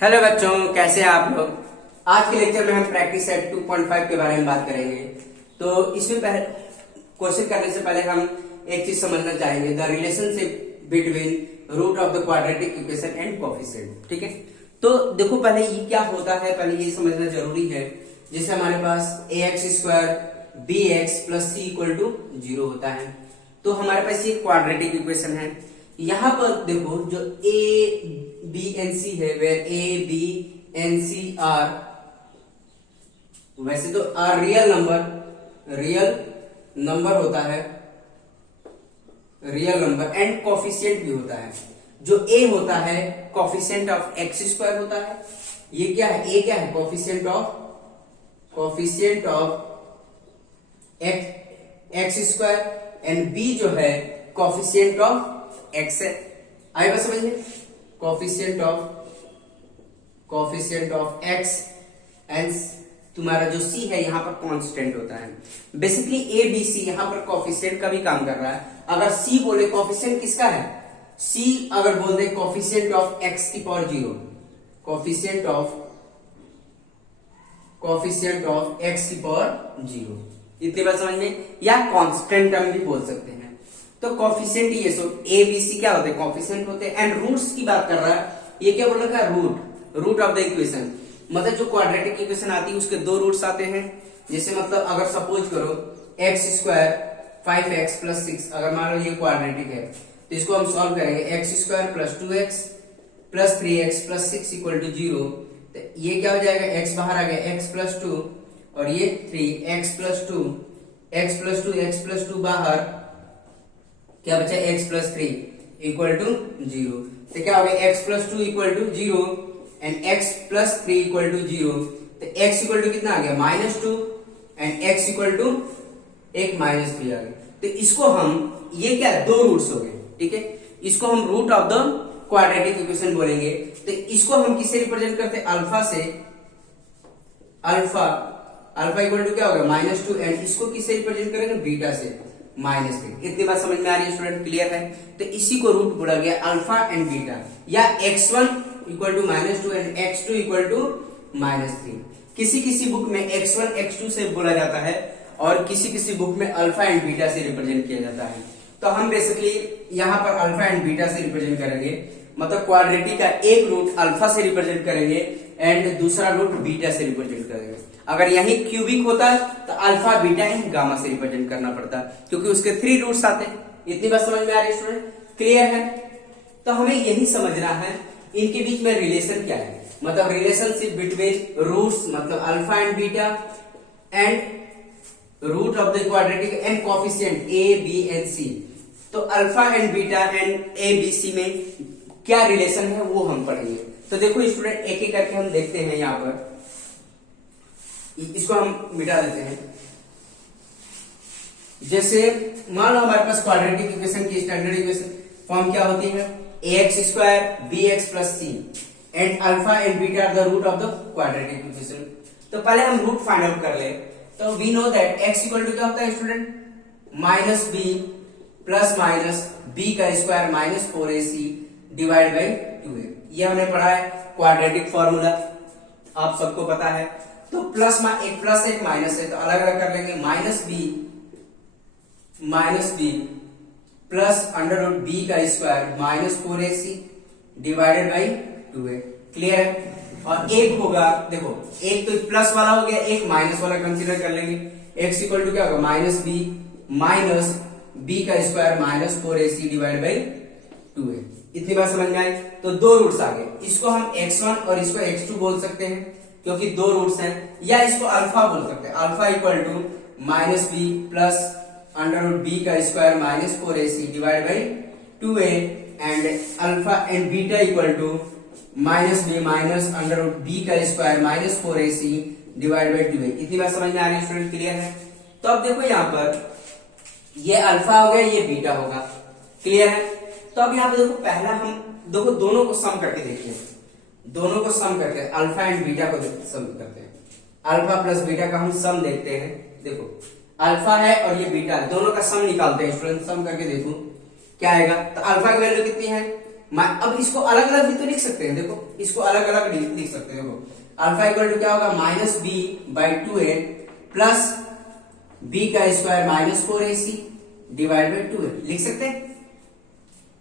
Hello बच्चों, कैसे हैं आप लोग। आज के लेक्चर में हम प्रैक्टिस सेट 2.5 के बारे में बात करेंगे। तो इसमें पहले क्वेश्चन करने से पहले हम एक चीज समझना चाहेंगे, the relationship between root of the quadratic equation and coefficient. ठीक है, तो देखो पहले ये क्या होता है, पहले ये समझना जरूरी है। जैसे हमारे पास A X square B X plus C equal to 0 होता है, तो हमारे पास ये क्वाड्रेटिक इक्वेशन है। यहां पर देखो जो ए बी एन सी है, where A B and C are, वैसे तो आर रियल नंबर होता है, रियल नंबर एंड कोफिशिएंट भी होता है। जो ए होता है कोफिशिएंट ऑफ एक्स स्क्वायर होता है। ये क्या है, ए क्या है, coefficient of X square and B जो है कोफिशिएंट ऑफ एक्स है। आए बात समझ में, कोफिशिएंट ऑफ एक्स एंड तुम्हारा जो सी है यहां पर कांस्टेंट होता है। बेसिकली ए बी सी यहां पर कोफिशिएंट का भी काम कर रहा है। अगर सी बोले कोफिशिएंट किसका है, सी अगर बोल दे कोफिशिएंट ऑफ एक्स की पावर 0, कोफिशिएंट ऑफ एक्स की पावर 0, इतनी बात समझ में, या कांस्टेंट टर्म भी बोल सकते हैं। तो कोफिशिएंट ये सो ए बी सी क्या होते हैं, कोफिशिएंट होते हैं। एंड रूट्स की बात कर रहा है, ये क्या बोल रखा है, रूट ऑफ द इक्वेशन। मतलब जो क्वाड्रेटिक इक्वेशन आती है उसके दो रूट्स आते हैं। जैसे मतलब अगर सपोज करो एक्स स्क्वायर 5x प्लस 6, अगर मान लो ये क्वाड्रेटिक है तो इसको हम सॉल्व करेंगे, X square plus 2x plus 3x plus 6 equal to 0। तो ये क्या हो जाएगा, x बाहर आ गया, x प्लस 2 और ये 3 x प्लस 2 बाहर, क्या बचा, x प्लस 3 इक्वल टू 0। तो क्या हो गया, x plus 2 equal to 0 and x plus 3 equal to 0। तो x इक्वल टू कितना आ गया, -2 एंड x इक्वल टू एक -3 आ गया। तो इसको हम, ये क्या है, दो रूट्स हो गए। ठीक है, इसको हम root of the quadratic equation बोलेंगे। तो इसको हम किससे रिप्रेजेंट करते हैं, अल्फा से। अल्फा इक्वल टू क्या होगा, -2 एंड इसको किससे रिप्रेजेंट करेंगे, बीटा से, -3। इतनी बात समझ में आ रही है स्टूडेंट, क्लियर है। तो इसी को रूट बोला गया अल्फा एंड बीटा, या x1 equal to -2 and x2 equal to -3। किसी बुक में x1 x2 से बोला जाता है और किसी बुक में अल्फा एंड बीटा से रिप्रेजेंट किया जाता है। तो हम बेसिकली यहाँ पर अल्फा एंड बीटा से रिप्रेजेंट करेंगे, मतलब क्वाड्रेटिक का एक रूट अल्फा से रिप्रेजेंट करेंगे एंड दूसरा रूट बीटा से रिप्रेजेंट करेंगे। अगर यही क्यूबिक होता तो अल्फा बीटा एंड गामा से रिप्रेजेंट करना पड़ता, क्योंकि उसके 3 रूट्स आते हैं। इतनी बात समझ में आ रही है स्टूडेंट, क्लियर है। तो हमें यही समझना है इनके बीच में रिलेशन क्या है, मतलब रिलेशनशिप बिटवीन रूट्स, मतलब alpha and beta and root of the quadratic and coefficient A B and C. तो alpha and beta and A B C में क्या रिलेशन है वो हम पढ़ेंगे। तो देखो स्टूडेंट, एक एक करके हम देखते हैं। यहाँ पर इसको हम मिटा देते हैं। जैसे मान लो हमारे पास क्वाड्रेटिक इक्वेशन की स्टैंडर्ड इक्वेशन फॉर्म क्या होती है, A X square B X plus C and alpha and beta are the root of the quadratic equation. तो पहले हम रूट फाइंड आउट कर ले। तो we know that x equal to क्या होता है student, -b plus minus b का square -4ac divide by 2a। ये हमने पढ़ा है क्वाड्रेटिक फॉर्मूला, आप सबको पता है। तो एक प्लस एक माइनस है, तो अलग अलग कर लेंगे, -b plus under root b का square -4ac divided by 2a। Clear है। और एक होगा, देखो एक तो प्लस वाला हो गया, एक माइनस वाला कंसीडर कर लेंगे। x इक्वल टू क्या होगा, -b माइनस b का square -4ac divide by 2a। इतनी बात समझ में आई। तो दो रूट्स आ गए, इसको हम x1 और इसको x2 बोल सकते हैं क्योंकि दो रूट्स हैं, या इसको अल्फा बोल सकते हैं। Alpha equal to -b plus under root b का square -4ac divide by 2a and alpha and beta equal to -b minus under root b का square -4ac divide by 2a। इतनी बात समझ में आ रही है स्टूडेंट, क्लियर है। तो अब देखो यहाँ पर ये अल्फा हो गया, ये बीटा होगा, क्लियर है। तो अब यहाँ पे देखो, पहला हम देखो दोनों को सम करके देखिए, दोनों को सम करके अल्फा एंड बीटा को सम करते हैं। अल्फा प्लस बीटा का हम सम देखते हैं। देखो अल्फा है और ये बीटा है, दोनों का सम निकालते हैं स्टूडेंट। सम करके देखो क्या आएगा। तो अल्फा की वैल्यू कितनी है, अब इसको अलग अलग भी तो लिख सकते हैं, देखो इसको अलग अलग लिख सकते हैं। देखो अल्फा इक्वल टू क्या होगा, minus B by 2a plus B का square minus 4ac divide by 2a लिख सकते हैं।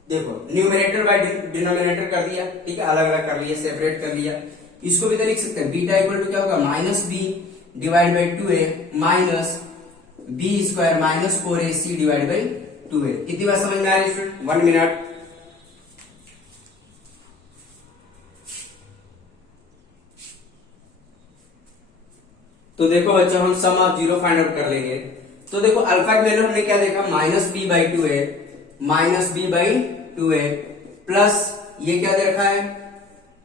देखो न्यूमरेटर बाय डिनोमिनेटर कर दिया, ठीक है, अलग अलग कर लिया, सेपरेट कर लिया। इसको भी तो लिख सकते हैं, बीटा इक्वल टू क्या होगा, minus B divide by 2a minus B square minus 4ac divide by 2a। इतनी बात समझ में आ रही है स्टूडेंट? 1 मिनट। तो देखो बच्चों हम सम ऑफ जीरो फाइंड आउट कर लेंगे। तो देखो अल्फा की वैल्यू हमने क्या देखा, minus B by 2a minus B by 2a plus ये क्या दे रखा है,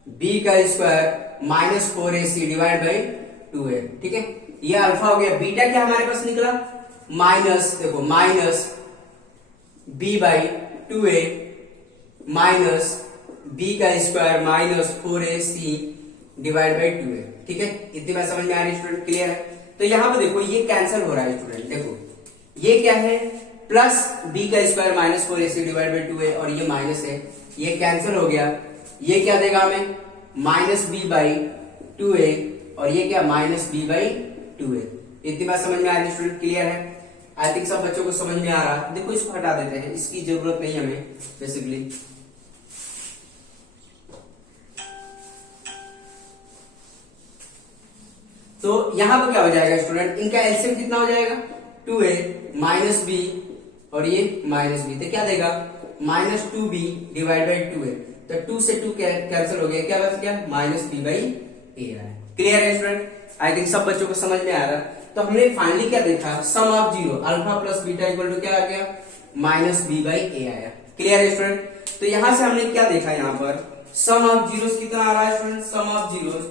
b का square minus 4ac divide by 2a, ठीक है, ये अल्फा हो गया। बीटा क्या हमारे पास निकला, माइनस, देखो minus b by 2a minus b का square minus 4ac divide by 2a, ठीक है। इतनी बात समझ में आ रही है स्टूडेंट? क्लियर है? तो यहां पे देखो ये कैंसिल हो रहा है स्टूडेंट, देखो ये क्या है, प्लस b का square minus 4ac divide by 2a और ये माइनस है, ये कैंसिल हो गया। ये क्या देगा हमें, माइनस b बाई 2a और ये क्या, माइनस b बाई 2a। इतनी बात समझ में आ रही है स्टूडेंट? क्लियर है? आई थिंक सब बच्चों को समझ में आ रहा है। देखो इसको हटा देते हैं, इसकी जरूरत नहीं हमें बेसिकली। तो यहां पर क्या हो जाएगा स्टूडेंट, इनका एलसीएम कितना हो जाएगा, 2a माइनस b और ये माइनस b, तो क्या देगा, minus 2b divide by 2a। तो 2 से 2 कैंसिल हो गया, क्या बच गया, माइनस b बाई a आया। क्लियर है स्टूडेंट? आई थिंक सब बच्चों को समझ में आ रहा है। तो हमने फाइनली क्या देखा, sum of zero alpha plus beta equal to क्या आ गया, माइनस b बाई a आया। क्लियर है स्टूडेंट? तो यहां से हमने क्या देखा, यहां पर सम ऑफ जीरोस कितना आ रहा है student, sum of zeros,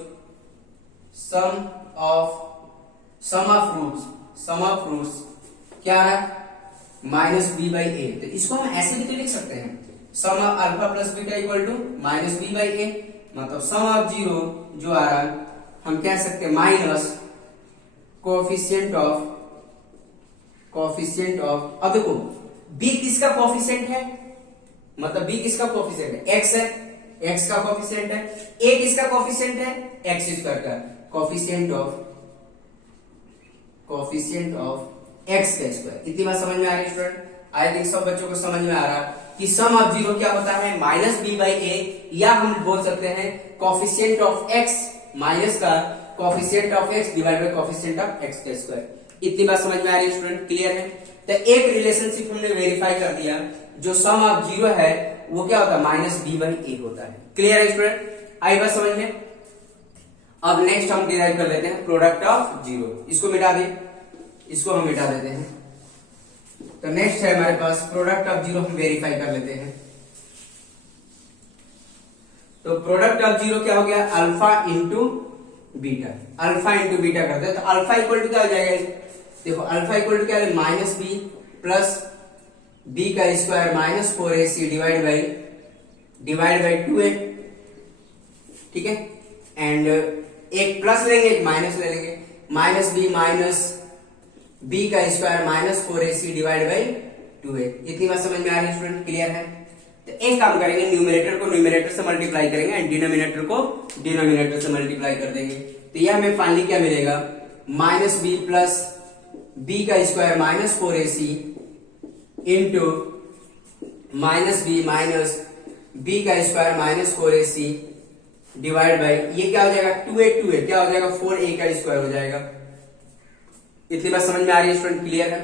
sum of roots क्या आ रहा है, माइनस बी बाई ए। तो इसको हम ऐसे भी तो लिख सकते हैं, sum of alpha plus beta equal to minus B by a, मतलब सम ऑफ जीरो जो आ रहा है हम कह सकते हैं माइनस कोफिशिएंट ऑफ, अब देखो b किसका कोफिशिएंट है, मतलब b किसका कोफिशिएंट है, x है, x का कोफिशिएंट है, a किसका कोफिशिएंट है, x स्क्वायर का कोफिशिएंट ऑफ x का स्क्वायर। इतनी बात समझ में आ रही है स्टूडेंट? आई थिंक सब बच्चों को समझ में आ रहा है कि सम ऑफ जीरो क्या होता है, माइनस b बाई ए, या हम बोल सकते हैं कोफिशिएंट ऑफ x माइनस का coefficient of x divide by coefficient of x का स्क्वायर। इतनी बात समझ में आ रही है स्टूडेंट? क्लियर है? तो एक रिलेशनशिप हमने वेरीफाई कर दिया, जो सम ऑफ जीरो है वो क्या होता है, माइनस b बाई ए होता है। क्लियर है स्टूडेंट? आई बात समझ में? अब नेक्स्ट हम डिराइव कर लेते हैं प्रोडक्ट ऑफ जीरो, इसको मिटा दे, इसको हम मिटा देते हैं। तो नेक्स्ट है हमारे पास प्रोडक्ट ऑफ जीरो, हम वेरीफाई कर लेते हैं। तो प्रोडक्ट ऑफ जीरो क्या हो गया, alpha into beta, alpha into beta करते हैं। तो अल्फा इक्वल टू क्या हो जाएगा, देखो अल्फा इक्वल टू क्या है, माइनस बी प्लस बी का square minus 4ac divide by 2a, ठीक है, एंड एक प्लस लेंगे एक माइनस ले लेंगे, माइनस बी का square minus 4ac divide by 2a। इतनी बात समझ में आ रही है स्टूडेंट? क्लियर है? तो एक काम करेंगे, न्यूमरेटर को न्यूमरेटर से मल्टीप्लाई करेंगे एंड डिनोमिनेटर को डिनोमिनेटर से मल्टीप्लाई कर देंगे। तो यह हमें फाइनली क्या मिलेगा, माइनस बी प्लस बी का square minus 4ac into minus B का square minus 4ac divide by, ये क्या हो जाएगा, 2a क्या हो जाएगा, 4a का स्क्वायर हो जाएगा। इतनी बात समझ में आ रही है स्टूडेंट? क्लियर है?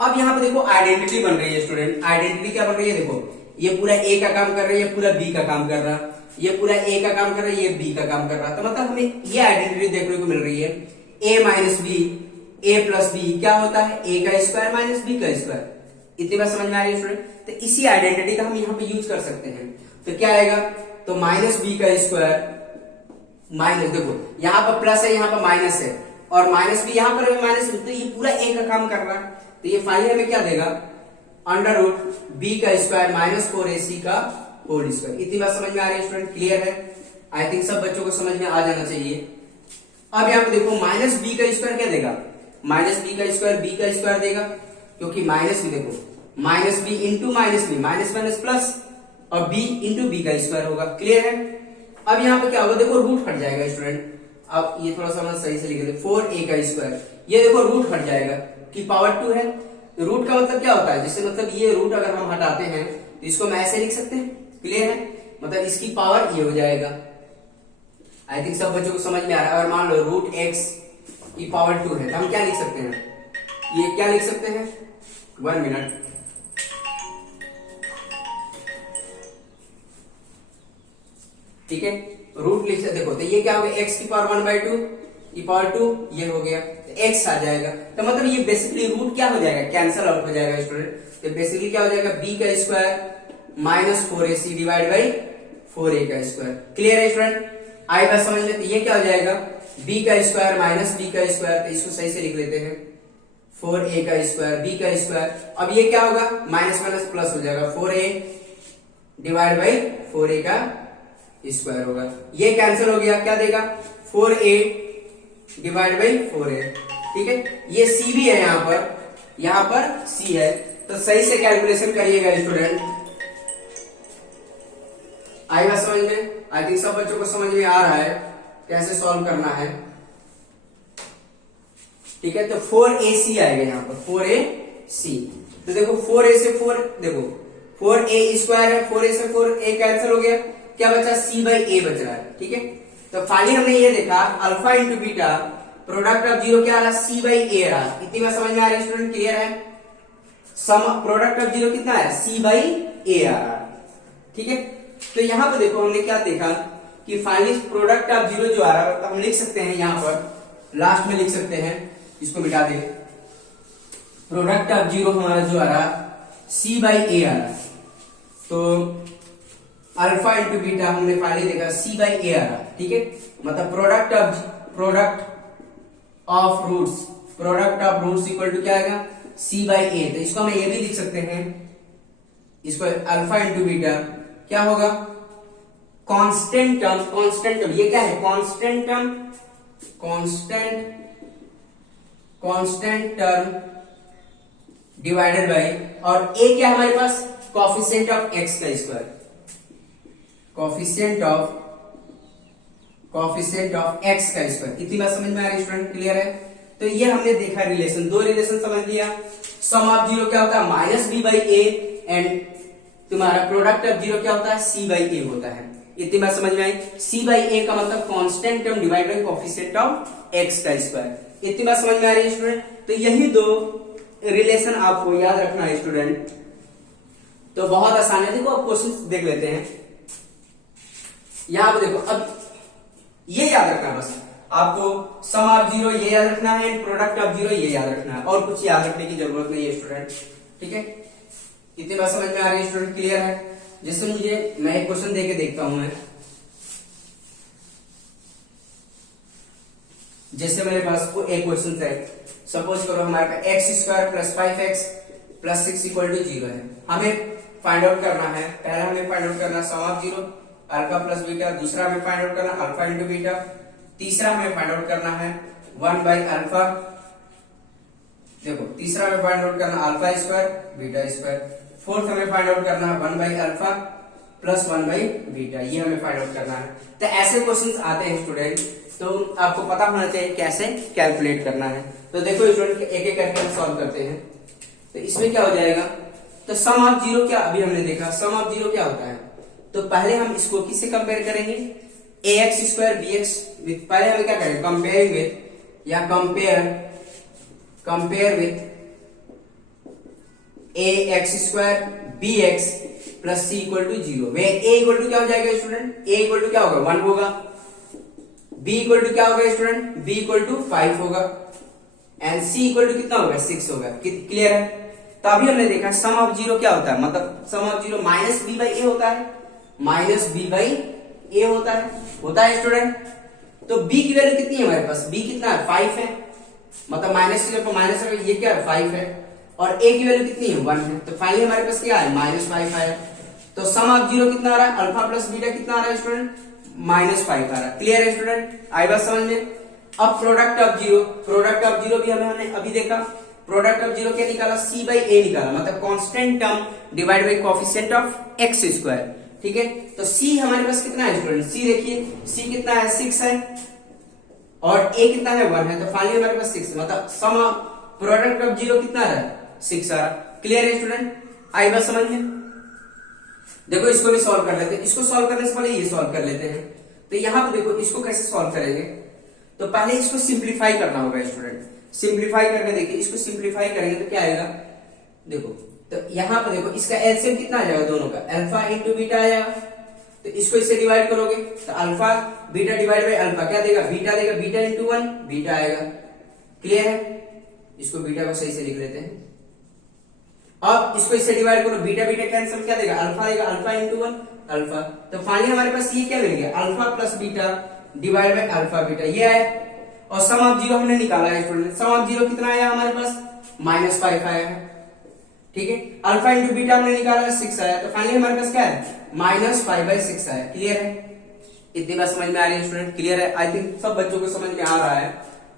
अब यहाँ पे देखो आइडेंटिटी बन रही है स्टूडेंट, आइडेंटिटी क्या बन रही है, देखो ये पूरा a का काम कर रहा है, ये पूरा b का काम कर रहा है, ये पूरा a का काम कर रहा है, ये b का काम कर रहा है। तो मतलब हमें ये आइडेंटिटी देखने को मिल रही है, a minus B, a plus B क्या होता है, a का स्क्वायर माइनस b का स्क्वायर। इतनी बात समझ में आ रही है स्टूडेंट? तो इसी आइडेंटिटी का हम यहाँ पे यूज कर सकते हैं। तो क्या आएगा, तो माइनस बी का स्क्वायर माइनस, देखो यहाँ पर प्लस है, यहाँ पर माइनस है, और माइनस भी यहाँ पर माइनस, तो ये पूरा a का काम कर रहा है। तो ये फाइनली हमें क्या देगा, अंडर रूट बी का स्क्वायर माइनस 4ac का होल स्क्वायर। इतनी बात समझ में आ रही है स्टूडेंट? क्लियर है? आई थिंक सब बच्चों को समझ में आ जाना चाहिए। अब यहाँ पे देखो माइनस बी का स्क्वायर क्या देगा, माइनस बी का स्क्वायर बी का स्क्वायर देगा, क्योंकि माइनस भी देखो minus B into minus B, minus minus plus, और b इंटू बी का स्क्वायर होगा। क्लियर है? अब यहाँ पे क्या होगा, देखो रूट हट जाएगा स्टूडेंट। अब ये थोड़ा सा मैं सही से लिख दे, 4a का स्क्वायर, ये देखो रूट हट जाएगा कि पावर 2 है। रूट का मतलब क्या होता है, जैसे मतलब ये रूट अगर हम हटाते हैं तो इसको हम ऐसे लिख सकते हैं। क्लियर है? मतलब इसकी पावर ये हो जाएगा। आई थिंक सब बच्चों को समझ में आ रहा है। अगर मान लो रूट एक्स की पावर 2 है तो हम क्या लिख सकते हैं, ये क्या लिख सकते हैं, 1 मिनट, ठीक है, रूट लिख सकते। देखो तो ये क्या हो गया, x की पावर 1/2 की पावर 2, ये हो गया तो x आ जाएगा। तो मतलब ये बेसिकली रूट क्या हो जाएगा, कैंसल आउट हो जाएगा स्टूडेंट। तो बेसिकली क्या हो जाएगा, b का square minus 4ac divide by 4a का स्क्वायर। क्लियर है स्टूडेंट? आई बात समझ लेते, ये क्या हो जाएगा, b का स्क्वायर माइनस b का स्क्वायर, तो इसको सही से लिख लेते हैं, 4a का स्क्वायर b का स्क्वायर। अब ये क्या होगा, माइनस माइनस प्लस हो जाएगा, 4a डिवाइड बाई 4a का स्क्वायर होगा। ये कैंसिल हो गया, क्या देगा, 4a डिवाइड बाई 4a। ठीक है, ये c भी है यहाँ पर c है। तो सही से कैलकुलेशन करिएगा स्टूडेंट। आई बात समझ में? आई थिंक सब बच्चों को समझ में आ रहा है कैसे सॉल्व करना है। ठीक है, तो 4ac आएगा यहाँ पर, 4ac। तो देखो 4a से 4, देखो 4a स्क्वायर है, 4a से 4a कैंसिल हो गया, क्या बचा, c बाई a बच रहा है। ठीक है, तो फाइनली हमने ये देखा alpha into beta product of zero क्या रहा, c बाई a रहा। इतनी बात समझ में आ रही है स्टूडेंट? क्लियर है? सम प्रोडक्ट ऑफ जीरो कितना है, c बाई a आ रहा। ठीक है, तो यहां पर देखो हमने क्या देखा कि फाइनली प्रोडक्ट ऑफ जीरो जो आ रहा है, तो हम लिख सकते हैं यहां पर लास्ट में लिख सकते हैं, इसको मिटा दे, प्रोडक्ट ऑफ जीरो हमारा जो आ रहा c बाई a आ रहा। तो अल्फा इंटू बीटा हमने फाइनली देखा c बाई a आ रहा। ठीक है, मतलब product of roots equal to क्या आएगा, c बाई a। तो इसको हम ये भी लिख सकते हैं, इसको अल्फा इंटू बीटा क्या होगा, कांस्टेंट टर्म, ये क्या है, कांस्टेंट टर्म डिवाइडेड बाय, और a क्या है हमारे पास, कोफिशिएंट ऑफ x का स्क्वायर, कोफिशिएंट ऑफ x का स्क्वायर। इतनी बात समझ में आ रही है स्टूडेंट? क्लियर है? तो ये हमने देखा रिलेशन, दो रिलेशन समझ लिया। सम ऑफ जीरो क्या होता है, minus B by A, and तुम्हारा प्रोडक्ट ऑफ जीरो क्या होता है, c बाई a होता है। इतनी बात समझ में आई? c बाई a का मतलब constant term divide by coefficient of x का स्क्वायर। इतनी बात समझ में आ रही है स्टूडेंट? तो यही दो रिलेशन आपको याद रखना है स्टूडेंट। तो बहुत आसान है, देखो अब क्वेश्चन देख लेते हैं। यहां पर देखो, अब ये याद रखना है बस आपको, सम ऑफ जीरो ये याद रखना है, प्रोडक्ट ऑफ जीरो ये याद रखना है, और कुछ याद रखने की जरूरत नहीं है स्टूडेंट। ठीक है, इतनी बात समझ में आ रही है स्टूडेंट? क्लियर है? जैसे मुझे, मैं एक क्वेश्चन देके देखता हूं मैं, जैसे मेरे पास एक क्वेश्चन है, सपोज करो हमारे पास x square plus 5x plus 6 equal to 0 है। हमें फाइंड आउट करना है, पहला हमें फाइंड आउट करना sum of zero alpha plus beta, दूसरा हमें फाइंड आउट करना अल्फा इंटू बीटा, तीसरा हमें फाइंड आउट करना है 1 बाई अल्फा, देखो तीसरा हमें फाइंड आउट करना alpha square beta square, fourth हमें फाइंड आउट करना है 1 by alpha plus 1 by beta, ये हमें फाइंड आउट करना है। तो ऐसे क्वेश्चंस आते हैं स्टूडेंट, तो आपको पता होना चाहिए कैसे कैलकुलेट करना है। तो देखो स्टूडेंट, एक एक करके हम सॉल्व करते हैं। तो इसमें क्या हो जाएगा, तो सम ऑफ जीरो क्या अभी हमने देखा, सम ऑफ जीरो क्या होता है, तो पहले हम इसको किससे कंपेयर करेंगे, ax स्क्वायर bx विथ, पहले हमें क्या करेंगे, कंपेयरिंग विथ, या compare with ax square bx plus c equal to 0, वे a इक्वल टू क्या हो जाएगा स्टूडेंट, a इक्वल टू क्या होगा 1 होगा, b इक्वल टू क्या होगा स्टूडेंट, b इक्वल टू 5 होगा, एंड c इक्वल टू कितना होगा 6 होगा। क्लियर है? तो अभी हमने देखा सम ऑफ जीरो क्या होता है, मतलब sum of zero minus b by a होता है, माइनस b बाई a होता है स्टूडेंट। तो b की वैल्यू कितनी है हमारे पास, b कितना है 5 है, मतलब माइनस की जगह माइनस है, ये क्या है 5 है, और a की वैल्यू कितनी है 1 है। तो फाइनली हमारे पास क्या है -5 आया। तो सम ऑफ जीरो कितना आ रहा है, अल्फा प्लस बीटा कितना आ रहा है स्टूडेंट, -5 आ रहा है। क्लियर है स्टूडेंट? आई बात समझ में? अब प्रोडक्ट ऑफ जीरो भी हमने अभी देखा, प्रोडक्ट ऑफ जीरो क्या निकाला, सी बाई ए निकाला, मतलब constant term divide by coefficient of X square. ठीक है, तो सी हमारे पास कितना है स्टूडेंट, सी देखिए सी कितना है 6 है और ए कितना है 1 है, तो फाइनली हमारे पास 6 है, मतलब सम प्रोडक्ट ऑफ जीरो कितना है 6 आ रहा। क्लियर है स्टूडेंट, आई बात समझ में। देखो इसको भी सॉल्व कर लेते हैं, इसको सॉल्व करने से पहले ये सॉल्व कर लेते हैं। तो यहाँ पे देखो इसको कैसे सॉल्व करेंगे, तो पहले इसको सिंप्लीफाई करना होगा स्टूडेंट। सिंप्लीफाई करके देखिए, इसको सिंप्लीफाई करेंगे तो क्या आएगा, देखो तो यहाँ पे देखो इसका एलसीएम कितना आ जाएगा दोनों का, अल्फा इंटू बीटा आएगा, तो इसको इससे डिवाइड करोगे तो alpha beta divide by alpha क्या देगा, बीटा देगा, बीटा इंटू 1 बीटा आएगा। क्लियर है, इसको बीटा को सही से लिख लेते हैं। अब इसको इससे डिवाइड करो, बीटा बीटा कैंसिल, क्या देगा, अल्फा देगा, अल्फा इंटू 1 अल्फा। तो फाइनली हमारे पास ये क्या मिल गया, alpha plus beta divide by alpha beta, ये आया। और सम ऑफ जीरो हमने निकाला है स्टूडेंट, सम ऑफ जीरो कितना आया हमारे पास, -5 आया है। ठीक है, अल्फा इंटू बीटा हमने निकाला 6 आया, तो फाइनली हमारे पास क्या है, -5/6 आया। क्लियर है, इतनी बात समझ में आ रही है स्टूडेंट, क्लियर है, आई थिंक सब बच्चों को समझ में आ रहा है।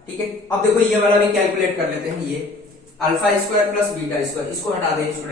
ठीक है, अब देखो ये वाला भी कैलकुलेट कर लेते हैं, ये alpha square plus beta square, इसको हटा दें स्टूडेंट।